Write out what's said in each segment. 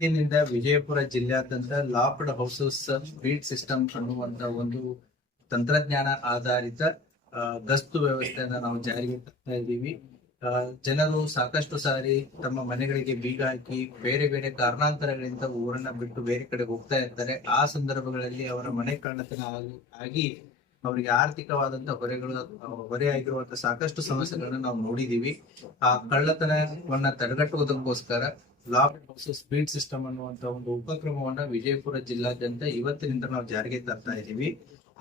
ಇಂದಿನಿಂದ ವಿಜಯಪುರ ಜಿಲ್ಲೆಯಾದ್ಯಂತ locked houses beet system ಅನ್ನುವಂತ ಒಂದು ತಂತ್ರಜ್ಞಾನ ಆಧಾರಿತ ಗಸ್ತು ವ್ಯವಸ್ಥೆಯನ್ನ ನಾವು ಜಾರಿಗೆ ತರ್ತಾ ಇದ್ದೀವಿ. ಜನರು ಸಾಕಷ್ಟು ಸಾರಿ ತಮ್ಮ ಮನೆಗಳಿಗೆ ಬೀಗ ಹಾಕಿ ಬೇರೆ ಬೇರೆ ಕಾರಣಾಂತರಗಳಿಂದ ಊರನ್ನ ಬಿಟ್ಟು ಬೇರೆ ಕಡೆ ಹೋಗ್ತಾ ಇರ್ತಾರೆ. ಆ ಸಂದರ್ಭಗಳಲ್ಲಿ ಅವರ ಮನೆ ಕಳ್ಳತನ ಆಗಿ ಅವರಿಗೆ ಆರ್ಥಿಕವಾದಂತ ಹೊರೆ ಆಗಿರುವಂತಹ ಸಾಕಷ್ಟು ಸಮಸ್ಯೆಗಳನ್ನ ನಾವು ನೋಡಿದೀವಿ. ಆ ಕಳ್ಳತನವನ್ನ ತಡೆಗಟ್ಟುವುದಕ್ಕೋಸ್ಕರ ಲಾಕ್ಡ್ ಹೌಸಸ್ ಬೀಟ್ ಸಿಸ್ಟಮ್ ಅನ್ನುವಂತ ಒಂದು ಉಪಕ್ರಮವನ್ನ ವಿಜಯಪುರ ಜಿಲ್ಲಾದ್ಯಂತ ಇವತ್ತಿನಿಂದ ನಾವು ಜಾರಿಗೆ ತರ್ತಾ ಇದ್ದೀವಿ.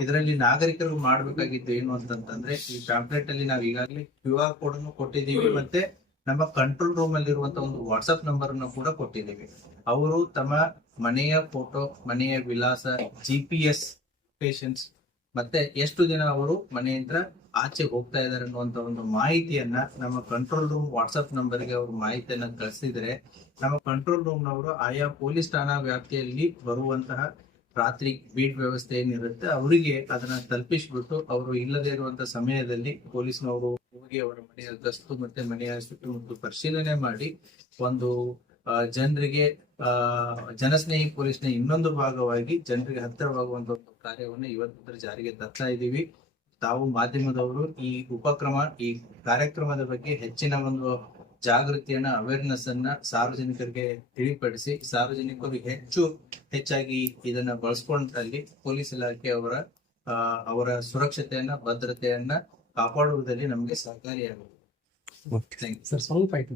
ಇದರಲ್ಲಿ ನಾಗರಿಕರು ಮಾಡಬೇಕಾಗಿದ್ದು ಏನು ಅಂತಂದ್ರೆ, ಈ ಪ್ಯಾಂಪ್ಲೆಟ್ ಅಲ್ಲಿ ನಾವು ಈಗಾಗಲೇ QR ಕೋಡ್ ಅನ್ನು ಕೊಟ್ಟಿದ್ದೀವಿ, ಮತ್ತೆ ನಮ್ಮ ಕಂಟ್ರೋಲ್ ರೂಮ್ ಅಲ್ಲಿ ಇರುವಂತಹ ಒಂದು ವಾಟ್ಸ್ಆಪ್ ನಂಬರ್ ಅನ್ನು ಕೂಡ ಕೊಟ್ಟಿದ್ದೀವಿ. ಅವರು ತಮ್ಮ ಮನೆಯ ಫೋಟೋ, ಮನೆಯ ವಿಳಾಸ, GPS ಲೊಕೇಶನ್ಸ್, ಮತ್ತೆ ಎಷ್ಟು ದಿನ ಅವರು ಮನೆಯಿಂದ ಆಚೆ ಹೋಗ್ತಾ ಇದಾರೆ ಅನ್ನುವಂತ ಒಂದು ಮಾಹಿತಿಯನ್ನ ನಮ್ಮ ಕಂಟ್ರೋಲ್ ರೂಮ್ ವಾಟ್ಸ್ಆಪ್ ನಂಬರ್ಗೆ ಅವರು ಮಾಹಿತಿಯನ್ನ ಕಳಿಸಿದ್ರೆ, ನಮ್ಮ ಕಂಟ್ರೋಲ್ ರೂಮ್ ನವರು ಆಯಾ ಪೊಲೀಸ್ ಠಾಣಾ ವ್ಯಾಪ್ತಿಯಲ್ಲಿ ಬರುವಂತಹ ರಾತ್ರಿ ಬೀಟ್ ವ್ಯವಸ್ಥೆ ಏನಿರುತ್ತೆ ಅವರಿಗೆ ಅದನ್ನ ತಲುಪಿಸ್ಬಿಟ್ಟು ಅವರು ಇಲ್ಲದೆ ಇರುವಂತಹ ಸಮಯದಲ್ಲಿ ಪೊಲೀಸ್ನವರು ಹೋಗಿ ಅವರ ಮನೆಯ ಗಸ್ತು ಮತ್ತೆ ಮನೆಯ ಸುತ್ತಮುತ್ತ ಪರಿಶೀಲನೆ ಮಾಡಿ ಒಂದು ಜನರಿಗೆ ಜನಸ್ನೇಹಿ ಪೊಲೀಸ್ನ ಇನ್ನೊಂದು ಭಾಗವಾಗಿ ಜನರಿಗೆ ಹತ್ತಿರವಾಗುವಂತ ಒಂದು ಕಾರ್ಯವನ್ನು ಇವತ್ತಿನ ಜಾರಿಗೆ ತರ್ತಾ ಇದ್ದೀವಿ. ತಾವು ಮಾಧ್ಯಮದವರು ಈ ಉಪಕ್ರಮ, ಈ ಕಾರ್ಯಕ್ರಮದ ಬಗ್ಗೆ ಹೆಚ್ಚಿನ ಒಂದು ಜಾಗೃತಿಯನ್ನ, ಅವೇರ್ನೆಸ್ ಅನ್ನ ಸಾರ್ವಜನಿಕರಿಗೆ ತಿಳಿಪಡಿಸಿ ಸಾರ್ವಜನಿಕರು ಹೆಚ್ಚಾಗಿ ಇದನ್ನ ಬಳಸ್ಕೊಂಡಲ್ಲಿ ಪೊಲೀಸ್ ಇಲಾಖೆ ಅವರ ಸುರಕ್ಷತೆಯನ್ನ, ಭದ್ರತೆಯನ್ನ ಕಾಪಾಡುವುದರಲ್ಲಿ ನಮಗೆ ಸಹಕಾರಿಯಾಗುತ್ತೆ. ಸರ್, ಸ್ವಲ್ಪ ಆಯ್ತು.